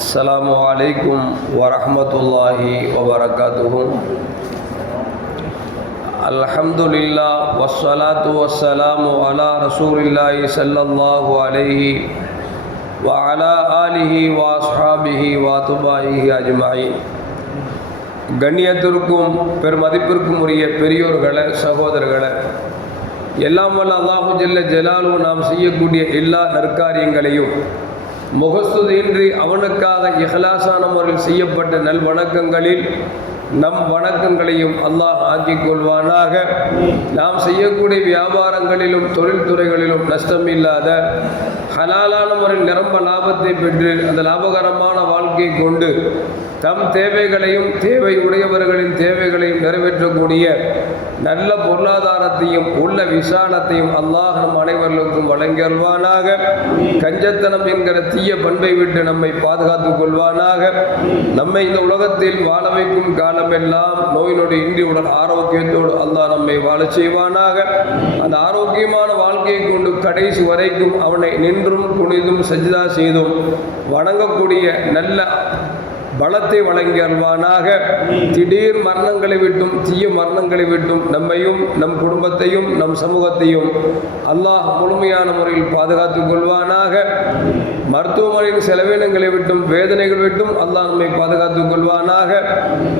السلام عليكم ورحمة الله وبركاته الحمد لله والصلاة والسلام على رسول الله صلى الله عليه وعلى آله وأصحابه وأتباعه أجمعين கண்ணியத்திற்கும் பெருமதிப்பிற்கும் உரிய பெரியோர்களே சகோதரர்களே எல்லாம் வல்ல அல்லாஹு ஜல்ல ஜலாலு நாம் செய்யக்கூடிய எல்லா நற்காரியங்களையும் முகஸ்துதியின்றி அவனுக்காக இஹ்லாசான முறையில் செய்யப்பட்ட நல் வணக்கங்களில் நம் வணக்கங்களையும் அல்லாஹ் ஆக்கிக் கொள்வானாக. நாம் செய்யக்கூடிய வியாபாரங்களிலும் தொழில்துறைகளிலும் நஷ்டம் இல்லாத ஹலாலான முறையில் நிரம்ப லாபத்தை பெற்று அந்த லாபகரமான வாழ்க்கையை கொண்டு தம் தேவைகளையும் தேவை உடையவர்களின் தேவைகளையும் நிறைவேற்றக்கூடிய நல்ல பொருளாதாரத்தையும் உள்ள விசாலத்தையும் அல்லாஹ் நம் அனைவர்களுக்கும் வழங்கியல்வானாக கஞ்சத்தனம் என்கிற தீய பண்பை விட்டு நம்மை பாதுகாத்துக் கொள்வானாக. நம்மை இந்த உலகத்தில் வாழ வைக்கும் காலமெல்லாம் நோய் நொடி இன்றி உடல் ஆரோக்கியத்தோடு அல்லாஹ் நம்மை வாழ செய்வானாக. அந்த ஆரோக்கியமான வாழ்க்கையை கொண்டு கடைசி வரைக்கும் அவனை நின்றும் குனிதும் சஜிதா செய்தும் வணங்கக்கூடிய நல்ல பலத்தை வழங்கி அல்வானாக திடீர் மரணங்களை விட்டும் தீய மரணங்களை விட்டும் நம்மையும் நம் குடும்பத்தையும் நம் சமூகத்தையும் அல்லாஹ் முழுமையான முறையில் பாதுகாத்துக் கொள்வானாக. மருத்துவமனையின் செலவினங்களை விட்டும் வேதனைகள் விட்டும் அல்லாஹ் நம்மை பாதுகாத்துக் கொள்வானாக.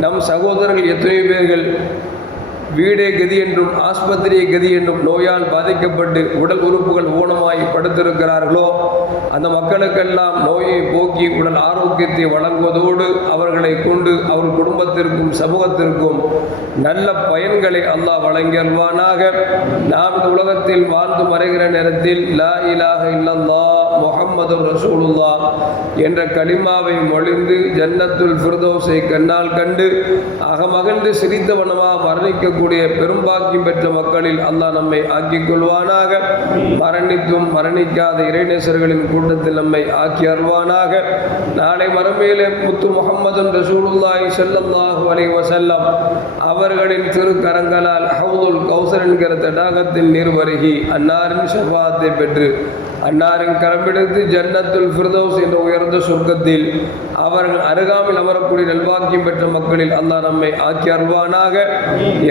நம் சகோதரர்கள் எத்தனை பேர்கள் வீடே கதி என்றும் ஆஸ்பத்திரியை கதி என்றும் நோயால் பாதிக்கப்பட்டு உடல் உறுப்புகள் ஊனமாய் படுத்திருக்கிறார்களோ அந்த மக்களுக்கெல்லாம் நோயை போக்கி உடல் ஆரோக்கியத்தை வழங்குவதோடு அவர்களை கொண்டு அவர் குடும்பத்திற்கும் சமூகத்திற்கும் நல்ல பயன்களை அல்லாஹ் வழங்கி அல்வானாக நாம் இந்த உலகத்தில் வாழ்ந்து மறைகிற நேரத்தில் லா இலாக இல்லல்லா முகம்மது ரசூலுல்லா என்ற களிமாவை மொழிந்து ஜன்னத்துல் ஃபிர்தோஸை கண்ணால் கண்டு அகமகிழ்ந்து சிரித்தவனமா மரணிக்கக்கூடிய பெரும்பாக்கியம் பெற்ற மக்களில் அல்லாஹ் நம்மை ஆக்கிக் கொள்வானாக. மரணித்தும் மரணிக்காத இறைநேசர்களின் கூட்டத்தில் நம்மை ஆக்கி அருவானாக நாளை மரமேலே முத்து முகமது ரசூலுல்லாய் செல்லல்லாஹு அலை வசல்லம் அவர்களின் திருக்கரங்களால் ஹவுதுல் கௌசர் என்கிற தடாகத்தில் நீர் வருகி அன்னாரின் செவ்வாத்தை பெற்று அன்னாரின் கரம்பிடித்து ஜன்னத்துல் ஃபிர்தௌஸ் என்ற உயர்ந்த சொர்க்கத்தில் அவர்கள் அருகாமையில் அமரக்கூடிய நல்வாக்கியம் பெற்ற மக்களில் அல்லாஹ் நம்மை ஆக்கி அருள்வானாக.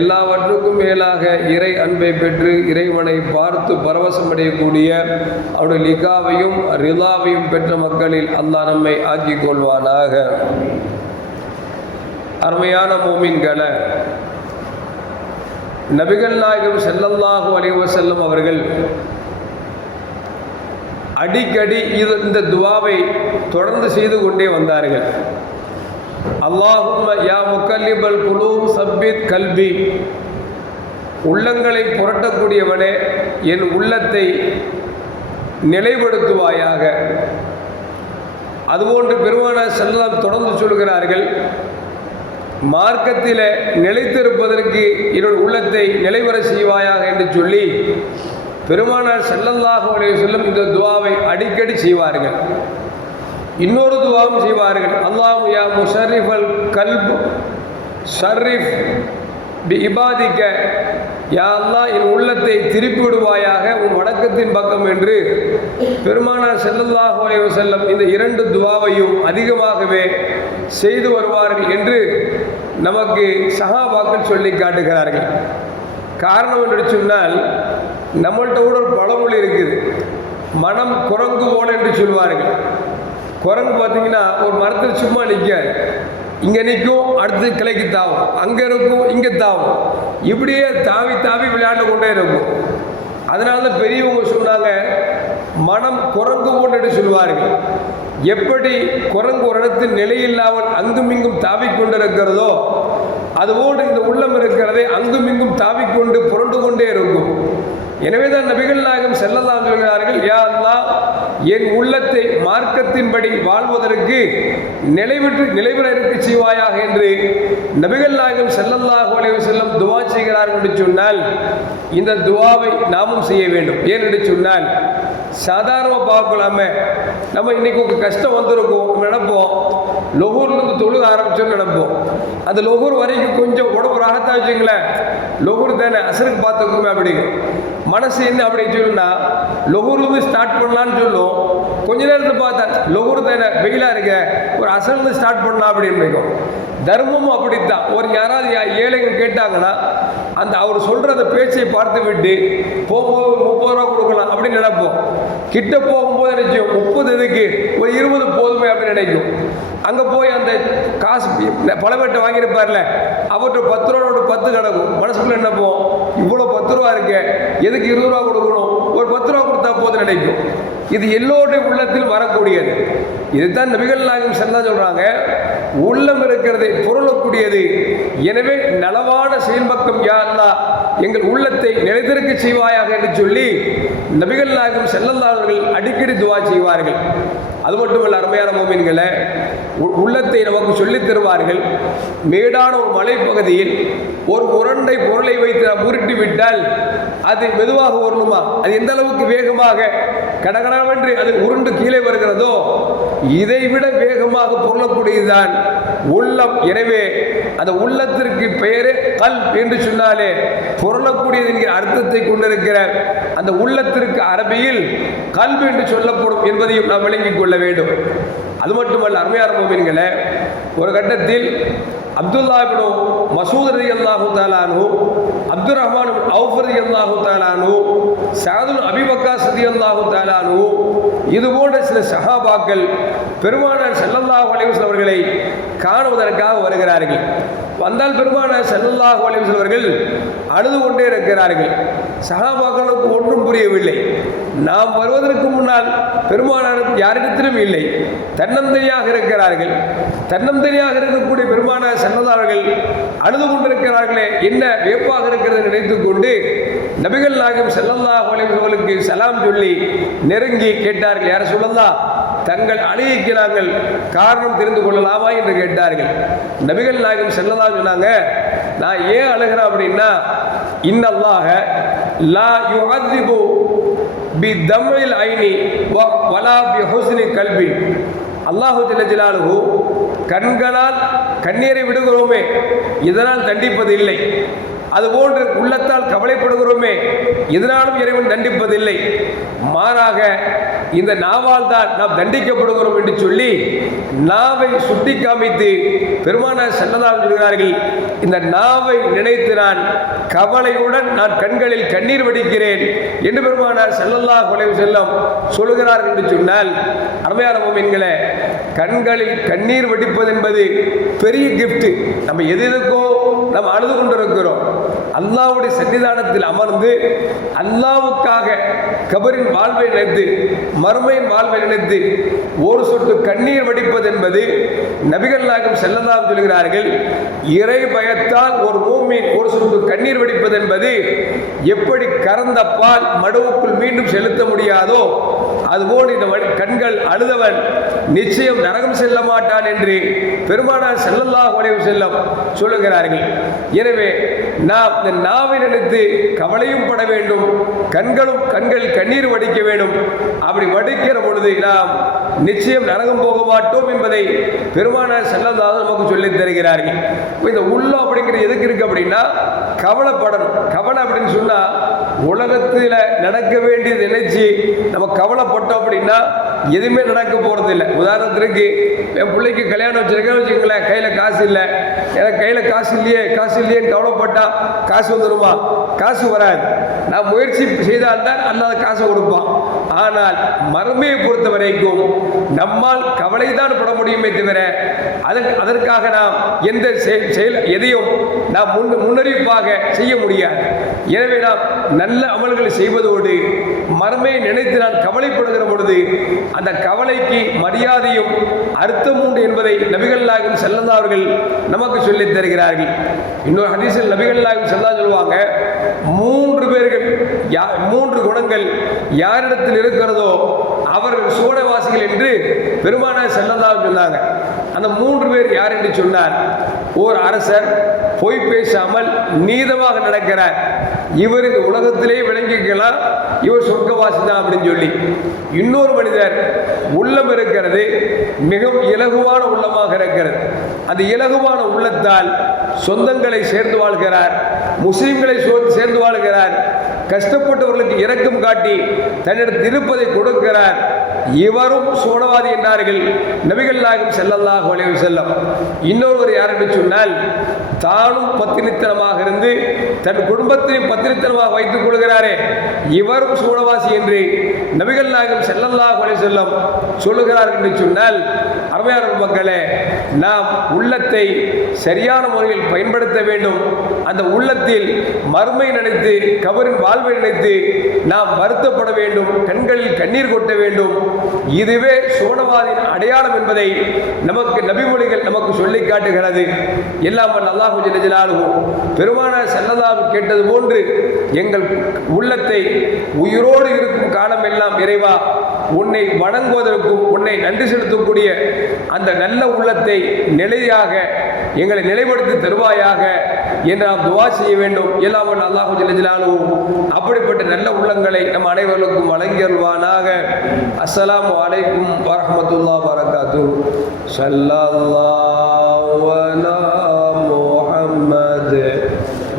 எல்லாவற்றுக்கும் மேலாக இறை அன்பை பெற்று இறைவனை பார்த்து பரவசமடையக்கூடிய அவருடைய லிகாவையும் ரிலாவையும் பெற்ற மக்களில் அல்லாஹ் நம்மை ஆக்கிக் கொள்வானாக. அருமையான மூமின்களை நபிகள் நாயகம் செல்லல்லாஹு அலைஹி செல்லும் அவர்கள் அடிக்கடி இது இந்த துவாவை தொடர்ந்து செய்து கொண்டே வந்தார்கள். அல்லாஹும் யா முக்கல்லிபல் குலூம் சப்பித் கல்வி உள்ளங்களை புரட்டக்கூடியவனே என் உள்ளத்தை நிலைப்படுத்துவாயாக. அதுபோன்று பெருமான செல்லம் தொடர்ந்து சொல்கிறார்கள் மார்க்கத்தில் நிலைத்திருப்பதற்கு என்னுடைய உள்ளத்தை நிலைவர செய்வாயாக என்று சொல்லி பெருமானார் செல்லல்லாஹு அலைஹி செல்லும் இந்த துவாவை அடிக்கடி செய்வார்கள். இன்னொரு துவாவும் செய்வார்கள். அல்லாஹ் யா முஷரிஃப் அல் கல்ப் ஷர்ரிஃப் பி இபாதிக்க. யா அல்லா என் உள்ளத்தை திருப்பி விடுவாயாக உன் வடக்கத்தின் பக்கம் என்று பெருமானார் செல்லல்லாஹு அலைஹி செல்லம் இந்த இரண்டு துவாவையும் அதிகமாகவே செய்து வருவார்கள் என்று நமக்கு சகாபாக்கள் சொல்லி காட்டுகிறார்கள். காரணம் என்று சொன்னால் நம்மள்கிட்ட கூட ஒரு பழமொழி இருக்குது. மனம் குரங்கு ஓட என்று சொல்வார்கள். குரங்கு பார்த்தீங்கன்னா ஒரு மரத்தில் சும்மா நிற்க இங்கே நிற்கும் அடுத்து கிளைக்கு தாவும். அங்கே இருக்கும் இங்கே தாவும். இப்படியே தாவி தாவி விளையாண்டு கொண்டே இருக்கும். அதனால தான் பெரியவங்க சொன்னாங்க மனம் குரங்கு போன்று சொல்வார்கள். எப்படி குரங்கு ஒரு இடத்தில் நிலையில்லாமல் அங்கும் இங்கும் தாவிக் கொண்டிருக்கிறதோ அதுபோன்று இந்த உள்ளம் இருக்கிறதே அங்கும் இங்கும் தாவிக்கொண்டு புரண்டு கொண்டே இருக்கும். எனவே தான் நபிகள் நாயகம் செல்லலாம் சொல்கிறார்கள் யா அல்லா என் உள்ளத்தை மார்க்கத்தின்படி வாழ்வதற்கு நிலைவிட்டு நிலைபெற இருக்க செய்வாயாக என்று நபிகள் நாயகம் செல்லல்லாஹு அலைஹி செல்லம் துவா செய்கிறார்கள் என்று சொன்னால் இந்த துவாவை நாமும் செய்ய வேண்டும். ஏன் என்று சொன்னால் சாதாரணமாக பார்க்கலாம நம்ம இன்னைக்கு ஒரு கஷ்டம் வந்திருக்கும் நினைப்போம் லொகூர்லேருந்து தொழுக ஆரம்பிச்சோன்னு நினைப்போம். அந்த லொகூர் வரைக்கும் கொஞ்சம் உடம்பு ராகத்தா வச்சுங்களேன் லொகூர் தானே அசருக்கு பார்த்துக்குமே அப்படிங்க மனசு என்ன அப்படின்னு சொல்லுன்னா லொகூர்லேருந்து ஸ்டார்ட் பண்ணலான்னு சொல்லும். கொஞ்ச நேரத்தில் பார்த்தா லொகூர் தானே வெயிலாக இருக்க ஒரு அசல்லேருந்து ஸ்டார்ட் பண்ணலாம் அப்படின்னு இருக்கும் தர்மமும் அப்படித்தான். ஒரு யாராவது ஏழைங்க கேட்டாங்கன்னா அந்த அவர் சொல்கிற அந்த பேச்சை பார்த்து விட்டு போகும்போது முப்பது ரூபா கொடுக்கலாம் அப்படின்னு நினைப்போம். கிட்ட போகும்போது நினைச்சோம் முப்பது இதுக்கு ஒரு இருபது போதுமே அப்படின்னு நினைக்கும். அங்கே போய் அந்த காசு பழமெட்டை வாங்கியிருப்பார்ல அவர்கிட்ட பத்து ரூபா நோட்டு பத்து கிடக்கும். மனசுக்குள்ள நினைப்போம் இவ்வளோ பத்து ரூபா இருக்கு. எதுக்கு இருபது ரூபா கொடுக்கணும்? ஒரு பத்து ரூபா கொடுத்தா போதும் நினைக்கும். இது எல்லோருடைய உள்ளத்தில் வரக்கூடியது. இதுதான் நபிகள் நாயகம் செல்லா சொல்றாங்க. உள்ளம் இருக்கிறது பொருளக்கூடியது. எனவே நலவான செயல்பக்கம் யா எங்கள் உள்ளத்தை நிலைத்திருக்க செய்வாயாக என்று சொல்லி நபிகள் நாயகம் செல்லல்லாதவர்கள் அடிக்கடி துவா செய்வார்கள். அது மட்டுமல்ல அருமையான மோமின்களை உள்ளத்தை நமக்கு சொல்லித் தருவார்கள். மேடான ஒரு மலைப்பகுதியில் ஒரு உருண்டை பொருளை வைத்து நாம் உருட்டி விட்டால் அது மெதுவாக வரணுமா அது எந்த அளவுக்கு வேகமாக கடகடவென்று அது உருண்டு கீழே வருகிறதோ இதைவிட வேகமாக பொருளக்கூடியதுதான் உள்ளம். எனவே அந்த உள்ளத்திற்கு பெயரே கல் என்று சொன்னாலே பொருளக்கூடியது என்கிற அர்த்தத்தை கொண்டிருக்கிற அந்த உள்ளத்திற்கு அரபியில் கல்வி என்று சொல்லப்படும் என்பதையும் நாம் விளங்கிக் கொள்ள வேண்டும். அது மட்டுமல்ல அருமையார் மோமின்களே ஒரு கட்டத்தில் அப்துல்லாபினோ மசூத் ரதி அல்லாஹு தாலானு அப்துல் ரஹ்மான் அவுஃப் ரதி அல்லாஹு தாலானு சாதுல் அபிபக்கா சதி அல்லாஹு தாலானு இது போன்ற சில சஹாபாக்கள் பெருமானார் செல்லல்லாஹ் அலைஹி அவர்களை காணுவதற்காக வருகிறார்கள். வந்தால் பெருமானார் செல்லல்லாஹ் அலைஹி அவர்கள் அழுது கொண்டே இருக்கிறார்கள். சகாபாக்களுக்கு ஒன்றும் புரியவில்லை. நாம் வருவதற்கு முன்னால் பெருமானார் யாரிடத்திலும் இல்லை. தன்னந்தனியாக இருக்கிறார்கள். தன்னந்தனியாக இருக்கக்கூடிய பெருமானார் செல்லதார்கள் அழுது கொண்டிருக்கிறார்களே என்ன வியப்பாக இருக்கிறது நினைத்து கொண்டு நபிகள் நாயகம் செல்லல்லாஹ் அலைஹி அவர்களுக்கு சலாம் சொல்லி நெருங்கி கேட்டார்கள். யார் சொல்லலாம் தங்கள் அழுகைக்கு நாங்கள் காரணம் தெரிந்து கொள்ளலாமா என்று கேட்டார்கள். நபிகள் நாயகம் செல்லலாம் சொன்னாங்க நான் ஏன் அழுகிறேன் அப்படின்னா இன்னல்லாக லா யுஅதிபு பி தமிழில் ஐனி வ- வலா பி ஹுஸ்னி கல்வி அல்லாஹு ஜல்ல கண்களால் கண்ணீரை விடுகிறோமே இதனால் தண்டிப்பது இல்லை. அதுபோன்று உள்ளத்தால் கவலைப்படுகிறோமே. இதனாலும் இறைவன் தண்டிப்பதில்லை. மாறாக இந்த நாவால் தான் நாம் தண்டிக்கப்படுகிறோம் என்று சொல்லி நாவை சுட்டி காமித்து பெருமான செல்லதாக சொல்கிறார்கள் இந்த நாவை நினைத்து நான் கவலையுடன் நான் கண்களில் கண்ணீர் வடிக்கிறேன் என்று பெருமானார் செல்லல்லா கொலை செல்லம் சொல்கிறார் என்று சொன்னால் அருமையான என்களே கண்களில் கண்ணீர் வடிப்பது என்பது பெரிய கிஃப்ட் நம்ம எது எதுக்கோ நம்ம அழுது கொண்டிருக்கிறோம். அல்லாவுடைய சன்னிதானத்தில் அமர்ந்து அல்லாவுக்காக கபரின் வாழ்வை நினைத்து மறுமையின் வாழ்வை நினைத்து ஒரு சொட்டு கண்ணீர் வடிப்பது என்பது நபிகள் நாயகம் செல்லலாம் சொல்கிறார்கள் இறை பயத்தால் ஒரு மூமின் ஒரு சொட்டு கண்ணீர் வடிப்பது என்பது எப்படி கறந்த பால் மடுவுக்குள் மீண்டும் செலுத்த முடியாதோ அதுபோல் இந்த கண்கள் அழுதவன் நிச்சயம் நரகம் செல்ல மாட்டான் என்று பெருமானார் செல்லல்லா உடைய செல்லம் சொல்லுகிறார்கள். எனவே நாம் இந்த நாவை நினைத்து கவலையும் பட வேண்டும் கண்களும் கண்கள் கண்ணீர் வடிக்க வேண்டும். அப்படி வடிக்கிற பொழுது நாம் நிச்சயம் நரகம் போக மாட்டோம் என்பதை பெருமானார் செல்லல்லாத நமக்கு சொல்லித் தருகிறார்கள். இந்த உள்ளம் அப்படிங்கிறது எதுக்கு இருக்கு அப்படின்னா கவலைப்படணும். கவலை அப்படின்னு சொன்னால் உலகத்தில் நடக்க வேண்டியது நினைச்சு நம்ம கவலைப்பட்டோம் அப்படின்னா எதுவுமே நடக்க போறது இல்லை உதாரணத்திற்கு என் பிள்ளைக்கு கல்யாணம் வச்சிருக்கேன் வச்சுக்கங்களேன் கையில் காசு இல்லை. எனக்கு கையில் காசு இல்லையே காசு இல்லையேன்னு கவலைப்பட்டா காசு வந்துருமா? காசு வராது. நான் முயற்சி செய்தால்தான் அல்லாத காசை கொடுப்பான். ஆனால் மர்மையை பொறுத்த வரைக்கும் நம்மால் கவலைதான் பட முடியுமே தவிர அதற்கு அதற்காக நாம் எந்த செயல் எதையும் நாம் முன் முன்னறிவிப்பாக செய்ய முடியாது. எனவே நாம் நல்ல அமல்களை செய்வதோடு மர்மையை நினைத்து நான் கவலைப்படுகிற பொழுது அந்த கவலைக்கு மரியாதையும் அர்த்தம் உண்டு என்பதை நபிகள் நாயகம் செல்லந்தா அவர்கள் நமக்கு சொல்லித் தருகிறார்கள். இன்னொரு ஹதீஸில் நபிகள் நாயகம் செல்லா சொல்லுவாங்க மூன்று பேர்கள் யா மூன்று குணங்கள் யாரிடத்தில் இருக்கிறதோ அவர்கள் சுவனவாசிகள் என்று பெருமான செல்லதாக சொன்னாங்க. அந்த மூன்று பேர் யார் என்று சொன்னார். ஓர் அரசர் பொய் பேசாமல் நீதமாக நடக்கிறார். இவர் இந்த உலகத்திலே விளங்கிக்கலாம் இவர் சொர்க்கவாசி தான் அப்படின்னு சொல்லி. இன்னொரு மனிதர் உள்ளம் இருக்கிறது மிகவும் இலகுவான உள்ளமாக இருக்கிறது. அந்த இலகுவான உள்ளத்தால் சொந்தங்களை சேர்ந்து வாழ்கிறார் முஸ்லிம்களை சோ- சேர்ந்து வாழ்கிறார். கஷ்டப்பட்டவர்களுக்கு இரக்கம் காட்டி தன்னிடத்தில் இருப்பதை கொடுக்கிறார். இவரும் சோழவாதி என்றார்கள். நபிகள் நாயகம் செல்லும் செல்லம் இன்னொருவர் யார் என்று சொன்னால் தானும் பத்தினித்தனமாக இருந்து தன் குடும்பத்தையும் பத்தினித்தனமாக வைத்துக் கொள்கிறாரே. இவரும் சூழவாசி என்று நபிகள் நாயகம் செல்லல்லா கொலை செல்லம் சொல்லுகிறார் என்று சொன்னால் அருமையான மக்களே நாம் உள்ளத்தை சரியான முறையில் பயன்படுத்த வேண்டும். அந்த உள்ளத்தில் மறுமை நினைத்து கபரின் வாழ்வை நினைத்து நாம் வருத்தப்பட வேண்டும் கண்களில் கண்ணீர் கொட்ட வேண்டும். இதுவே சோனவாதின் அடையாளம் என்பதை நமக்கு நபிமொழிகள் நமக்கு சொல்லி காட்டுகிறது. எல்லாம் நல்லா அல்லாஹு ஜல்ல பெருமானார் செல்லதாவு கேட்டது போன்று எங்கள் உள்ளத்தை உயிரோடு இருக்கும் காலம் எல்லாம் இறைவா உன்னை வணங்குவதற்கும் உன்னை நன்றி செலுத்தக்கூடிய அந்த நல்ல உள்ளத்தை நிலையாக எங்களை நிலைப்படுத்தி தருவாயாக என்று நாம் துவா செய்ய வேண்டும். எல்லாம் வல்ல அல்லாஹு ஜல்ல அப்படிப்பட்ட நல்ல உள்ளங்களை நம் அனைவர்களுக்கும் வழங்கியல்வானாக அஸ்லாம் வலைக்கும் வரமத்துல்லா வரகாத்து சல்லா